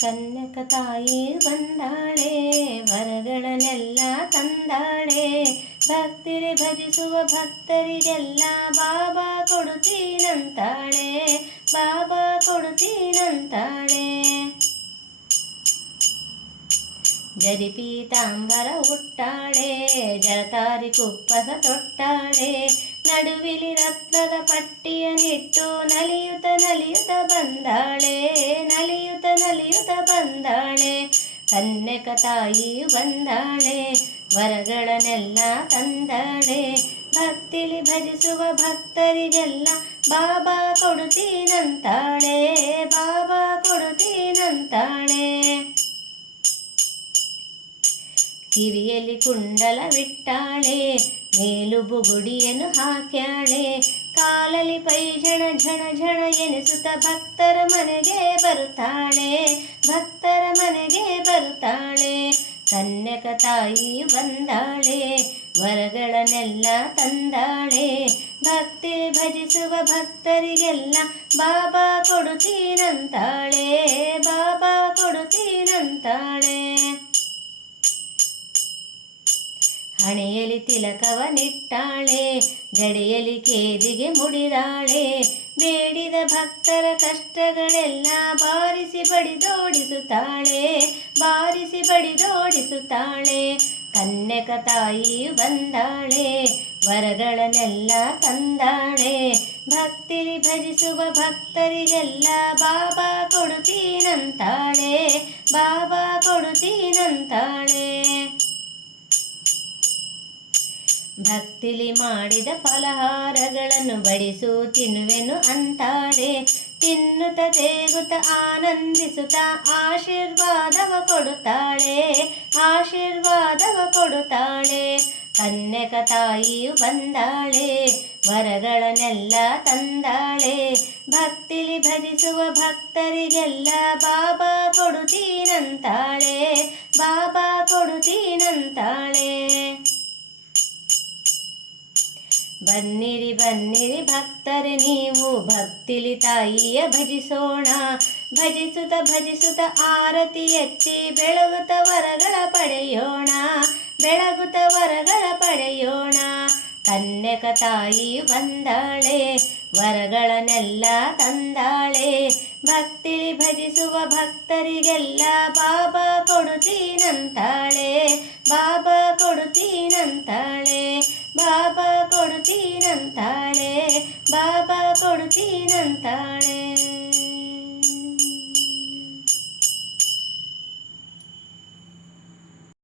ಕನ್ಯಕ ತಾಯಿ ಬಂದಾಳೆ, ವರಗಳನ್ನೆಲ್ಲ ತಂದಾಳೆ. ಭಕ್ತಿರಿ ಭಜಿಸುವ ಭಕ್ತರಿಗೆಲ್ಲ ಬಾಬಾ ಕೊಡುತ್ತೀನಂತಾಳೆ ಬಾಬಾ ಕೊಡುತ್ತೀನಂತಾಳೆ. ಜರಿ ಪೀತಾಂಬರ ಉಟ್ಟಾಳೆ ಜರತಾರಿ ಕುಪ್ಪಸ ತೊಟ್ಟಾಳೆ. ನಡುವಿಲಿ ರತ್ನದ ಪಟ್ಟಿಯನ್ನಿಟ್ಟು ನಲಿಯುತ ನಲಿಯುತ ಬಂದಾಳೆ. ಬಂದಾಳೆ ಕನ್ಯಕ ತಾಯಿಯು ಬಂದಾಳೆ, ವರಗಳನ್ನೆಲ್ಲ ತಂದಾಳೆ. ಭಕ್ತಿಲಿ ಭಜಿಸುವ ಭಕ್ತರಿಗೆಲ್ಲ ಬಾಬಾ ಕೊಡುತ್ತೀನಂತಾಳೆ ಬಾಬಾ ಕೊಡುತ್ತೀನಂತಾಳೆ. ಕಿವಿಯಲ್ಲಿ ಕುಂಡಲವಿಟ್ಟಾಳೆ ಮೇಲು ಬುಗುಡಿಯನ್ನು ಹಾಕ್ಯಾಳೆ ಕಾಲಲ್ಲಿ ಪೈಜಣ ಝಣ ಝಣ ಎನಿಸುತ್ತ ಭಕ್ತರ ಮನೆಗೆ ಬರುತ್ತಾಳೆ, ಭಕ್ತರ ಮನೆಗೆ ಬರುತ್ತಾಳೆ. ಕನ್ಯಕ ತಾಯಿ ಬಂದಾಳೆ, ವರಗಳನ್ನೆಲ್ಲ ತಂದಾಳೆ. ಭಕ್ತಿ ಭಜಿಸುವ ಭಕ್ತರಿಗೆಲ್ಲ ಬಾಬಾ ಕೊಡುತ್ತೀನಂತಾಳೆ. ಹಣೆಯಲ್ಲಿ ತಿಲಕವನಿಟ್ಟಾಳೆ, ಗಡಿಯಲ್ಲಿ ಕೇದಿಗೆ ಮುಡಿದಾಳೆ. ಬೇಡಿದ ಭಕ್ತರ ಕಷ್ಟಗಳೆಲ್ಲ ಬಾರಿಸಿ ಬಡಿದೋಡಿಸುತ್ತಾಳೆ ಬಾರಿಸಿ ಬಡಿದೋಡಿಸುತ್ತಾಳೆ. ಕನ್ಯಕ ತಾಯಿಯು ಬಂದಾಳೆ, ವರಗಳನ್ನೆಲ್ಲ ತಂದಾಳೆ. ಭಕ್ತಿಲಿ ಭಜಿಸುವ ಭಕ್ತರಿಗೆಲ್ಲ ಬಾಬಾ ಕೊಡುತ್ತೀನಂತಾಳೆ ಬಾಬಾ ಕೊಡುತ್ತೀನಂತಾಳೆ. ಭಕ್ತಿಲಿ ಮಾಡಿದ ಫಲಹಾರಗಳನ್ನು ಬಡಿಸು, ತಿನ್ನುವೆನು ಅಂತಾಳೆ. ತಿನ್ನುತ್ತ, ತೇಗುತ್ತ, ಆನಂದಿಸುತ್ತ ಆಶೀರ್ವಾದವ ಕೊಡುತ್ತಾಳೆ ಆಶೀರ್ವಾದವ ಕೊಡುತ್ತಾಳೆ. ಕನ್ಯಕ ತಾಯಿಯು ಬಂದಾಳೆ, ವರಗಳನ್ನೆಲ್ಲ ತಂದಾಳೆ. ಭಕ್ತಿಲಿ ಭಜಿಸುವ ಭಕ್ತರಿಗೆಲ್ಲ ಬಾಬಾ ಕೊಡುತ್ತೀನಂತಾಳೆ ಬಾಬಾ ಕೊಡುತ್ತೀನಂತಾಳೆ. ಬನ್ನಿರಿ ಬನ್ನಿರಿ ಭಕ್ತರೆ ನೀವು. ಭಕ್ತಿಲಿ ತಾಯಿಯ ಭಜಿಸೋಣ. ಭಜಿಸುತ್ತ ಭಜಿಸುತ್ತ ಆರತಿ ಎತ್ತಿ ಬೆಳಗುತ್ತ ವರಗಳ ಪಡೆಯೋಣ. ಬೆಳಗುತ್ತ ವರಗಳ ಪಡೆಯೋಣ. ಕನ್ಯಕ ತಾಯಿಯು ಬಂದಾಳೆ, ವರಗಳನ್ನೆಲ್ಲ ತಂದಾಳೆ. ಭಕ್ತಿಲಿ ಭಜಿಸುವ ಭಕ್ತರಿಗೆಲ್ಲ ಬಾಬಾ ಕೊಡುತ್ತೀನಂತಾಳೆ. ಬಾಬಾ ಕೊಡುತ್ತೀನಂತಾಳೆ ಬಾಬಾ ಕೊಡುತ್ತೀನಂತಾಳೆ